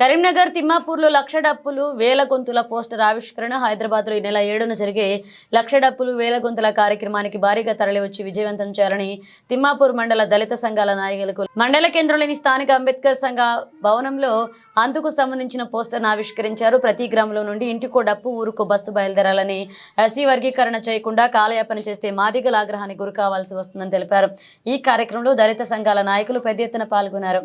కరీంనగర్ తిమ్మాపూర్లో లక్ష డప్పులు వేల గొంతుల పోస్టర్ ఆవిష్కరణ. హైదరాబాద్లో ఈ నెల 7న జరిగే లక్ష డప్పులు వేల గొంతుల కార్యక్రమానికి భారీగా తరలివచ్చి విజయవంతం చేయాలని తిమ్మాపూర్ మండల దళిత సంఘాల నాయకులకు మండల కేంద్రంలోని స్థానిక అంబేద్కర్ సంఘ భవనంలో అందుకు సంబంధించిన పోస్టర్ను ఆవిష్కరించారు. ప్రతి గ్రామంలో నుండి ఇంటికో డప్పు ఊరుకో బస్సు బయలుదేరాలని, ఎస్సీ వర్గీకరణ చేయకుండా కాలయాపన చేస్తే మాదిగల ఆగ్రహానికి గురి కావాల్సి వస్తుందని తెలిపారు. ఈ కార్యక్రమంలో దళిత సంఘాల నాయకులు పెద్ద ఎత్తున పాల్గొన్నారు.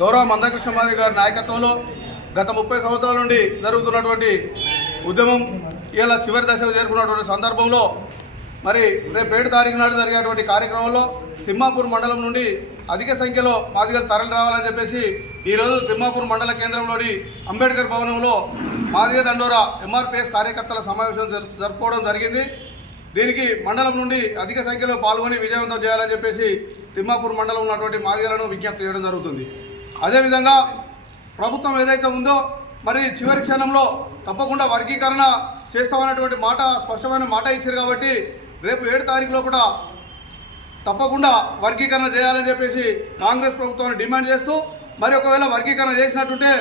గౌరవ మందకృష్ణ మాదిగ గారి నాయకత్వంలో గత 30 సంవత్సరాల నుండి జరుగుతున్నటువంటి ఉద్యమం ఇలా చివరి దశకు చేరుకున్నటువంటి సందర్భంలో మరి రేపు 7 తారీఖు నాడు జరిగేటువంటి కార్యక్రమంలో తిమ్మాపూర్ మండలం నుండి అధిక సంఖ్యలో మాదిగలు తరలి రావాలని చెప్పేసి ఈరోజు తిమ్మాపూర్ మండల కేంద్రంలోని అంబేద్కర్ భవనంలో మాదిగ దండోరా ఎంఆర్పిఎస్ కార్యకర్తల సమావేశం జరుపుకోవడం జరిగింది. దీనికి మండలం నుండి అధిక సంఖ్యలో పాల్గొని విజయవంతం చేయాలని చెప్పేసి తిమ్మాపూర్ మండలం ఉన్నటువంటి మాదిగలను విజ్ఞప్తి చేయడం జరుగుతుంది. అదేవిధంగా ప్రభుత్వం ఏదైతే ఉందో మరి చివరి క్షణంలో తప్పకుండా వర్గీకరణ చేస్తామన్నటువంటి మాట, స్పష్టమైన మాట ఇచ్చారు. కాబట్టి రేపు 7 తారీఖులో కూడా తప్పకుండా వర్గీకరణ చేయాలని చెప్పేసి కాంగ్రెస్ ప్రభుత్వాన్ని డిమాండ్ చేస్తూ, మరి ఒకవేళ వర్గీకరణ చేసినట్టుంటే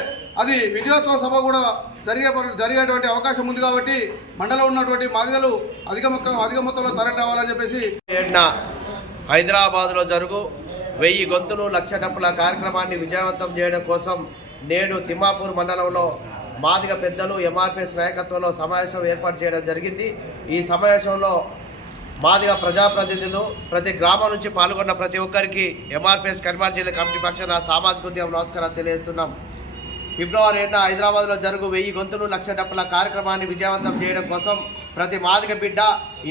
అది విజయోత్సవ సభ కూడా జరిగేటువంటి అవకాశం ఉంది. కాబట్టి మండలంలో ఉన్నటువంటి మాదిగలు అధిక మొత్తంలో తరలి రావాలని చెప్పేసి హైదరాబాద్లో జరుగు 1000 గొంతులు లక్ష డప్పుల కార్యక్రమాన్ని విజయవంతం చేయడం కోసం నేడు తిమ్మాపూర్ మండలంలో మాదిగ పెద్దలు ఎంఆర్పిఎస్ నాయకత్వంలో సమావేశం ఏర్పాటు చేయడం జరిగింది. ఈ సమావేశంలో మాదిగ ప్రజాప్రతినిధులు ప్రతి గ్రామం నుంచి పాల్గొన్న ప్రతి ఒక్కరికి ఎంఆర్పిఎస్ కరీంనగర్ జిల్లా కమిటీ పక్షాన సామాజిక ఉద్యమం నమస్కారం తెలియజేస్తున్నాం. ఫిబ్రవరి 7న హైదరాబాద్లో జరుగు 1000 గొంతులు లక్ష డప్పుల కార్యక్రమాన్ని విజయవంతం చేయడం కోసం ప్రతి మాదిగ బిడ్డ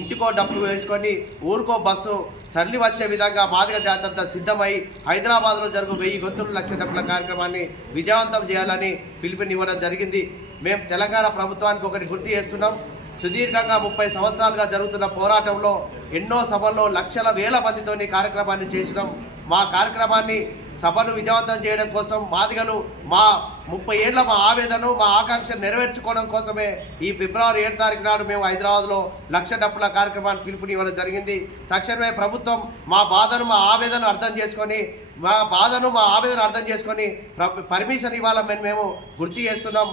ఇంటికో డప్పు వేసుకొని ఊరుకో బస్సు తరలి వచ్చే విధంగా మాదిగ జాతరంతా సిద్ధమై హైదరాబాద్లో జరుగు 1000 గొంతులు లక్ష డప్పుల కార్యక్రమాన్ని విజయవంతం చేయాలని పిలుపునివ్వడం జరిగింది. మేము తెలంగాణ ప్రభుత్వానికి ఒకటి గుర్తు చేస్తున్నాం. సుదీర్ఘంగా 30 సంవత్సరాలుగా జరుగుతున్న పోరాటంలో ఎన్నో సభల్లో లక్షల వేల మందితోని కార్యక్రమాన్ని చేసినాం. మా కార్యక్రమాన్ని సభను విజయవంతం చేయడం కోసం మాదిగలు మా 30 ఏళ్ల మా ఆవేదన, మా ఆకాంక్ష నెరవేర్చుకోవడం కోసమే ఈ ఫిబ్రవరి 7 తారీఖు నాడు మేము హైదరాబాద్లో లక్ష డప్పుల కార్యక్రమాన్ని పిలుపునివ్వడం జరిగింది. తక్షణమే ప్రభుత్వం మా బాధను, మా ఆవేదన అర్థం చేసుకొని పర్మిషన్ ఇవ్వాలని మేము గుర్తు చేస్తున్నాం.